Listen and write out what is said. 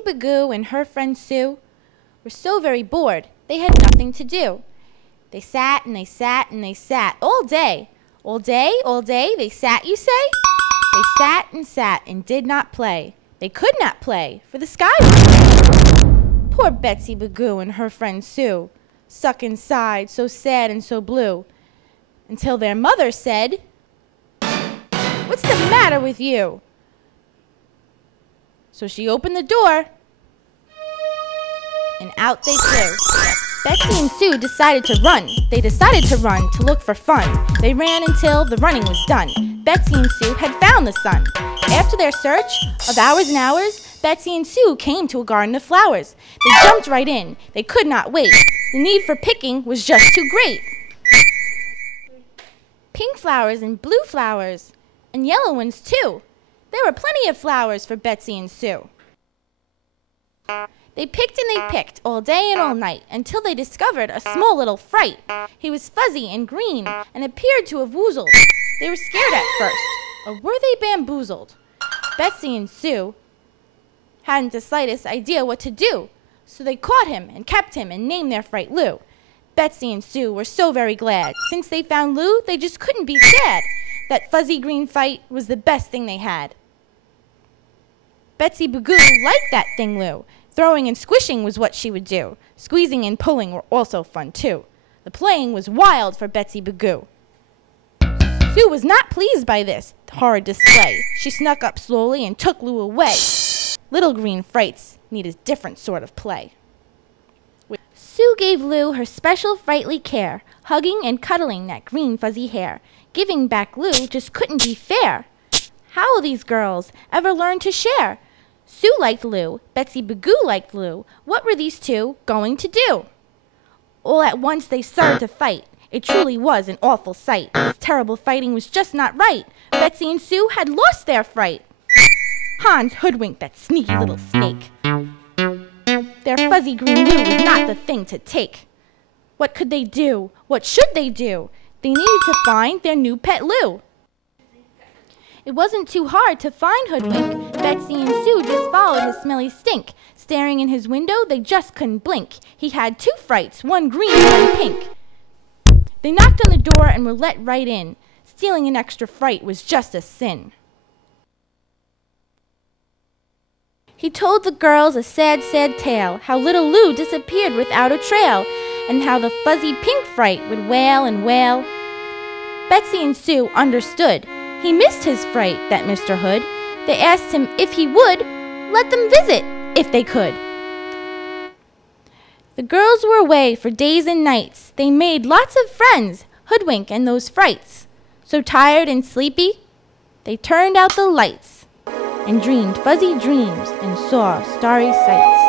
Betsy Bagoo and her friend Sue were so very bored they had nothing to do. They sat and they sat and they sat all day. All day, all day, they sat, you say? They sat and did not play. They could not play, for the sky was blue. Poor Betsy Bagoo and her friend Sue suck and sighed, so sad and so blue, until their mother said, "What's the matter with you?" So she opened the door, and out they flew. Betsy and Sue decided to run. They decided to run to look for fun. They ran until the running was done. Betsy and Sue had found the sun. After their search of hours and hours, Betsy and Sue came to a garden of flowers. They jumped right in. They could not wait. The need for picking was just too great. Pink flowers and blue flowers, and yellow ones too. There were plenty of flowers for Betsy and Sue. They picked and they picked all day and all night until they discovered a small little fright. He was fuzzy and green and appeared to have woozled. They were scared at first, or were they bamboozled? Betsy and Sue hadn't the slightest idea what to do, so they caught him and kept him and named their fright Lou. Betsy and Sue were so very glad. Since they found Lou, they just couldn't be sad. That fuzzy green fright was the best thing they had. Betsy Bagoo liked that thing Lou. Throwing and squishing was what she would do. Squeezing and pulling were also fun, too. The playing was wild for Betsy Bagoo. Sue was not pleased by this horrid display. She snuck up slowly and took Lou away. Little green frights need a different sort of play. Sue gave Lou her special frightly care, hugging and cuddling that green fuzzy hair. Giving back Lou just couldn't be fair. How will these girls ever learn to share? Sue liked Lou, Betsy Bagoo liked Lou. What were these two going to do? All at once they started to fight. It truly was an awful sight. This terrible fighting was just not right. Betsy and Sue had lost their fright. Hans hoodwinked that sneaky little snake. Their fuzzy green Lou was not the thing to take. What could they do? What should they do? They needed to find their new pet Lou. It wasn't too hard to find Hoodwink. Betsy and Sue just followed his smelly stink. Staring in his window, they just couldn't blink. He had two frights, one green and one pink. They knocked on the door and were let right in. Stealing an extra fright was just a sin. He told the girls a sad, sad tale, how little Lou disappeared without a trail, and how the fuzzy pink fright would wail and wail. Betsy and Sue understood. He missed his fright, that Mr. Hood. They asked him if he would let them visit, if they could. The girls were away for days and nights. They made lots of friends, Hoodwink and those frights. So tired and sleepy, they turned out the lights and dreamed fuzzy dreams and saw starry sights.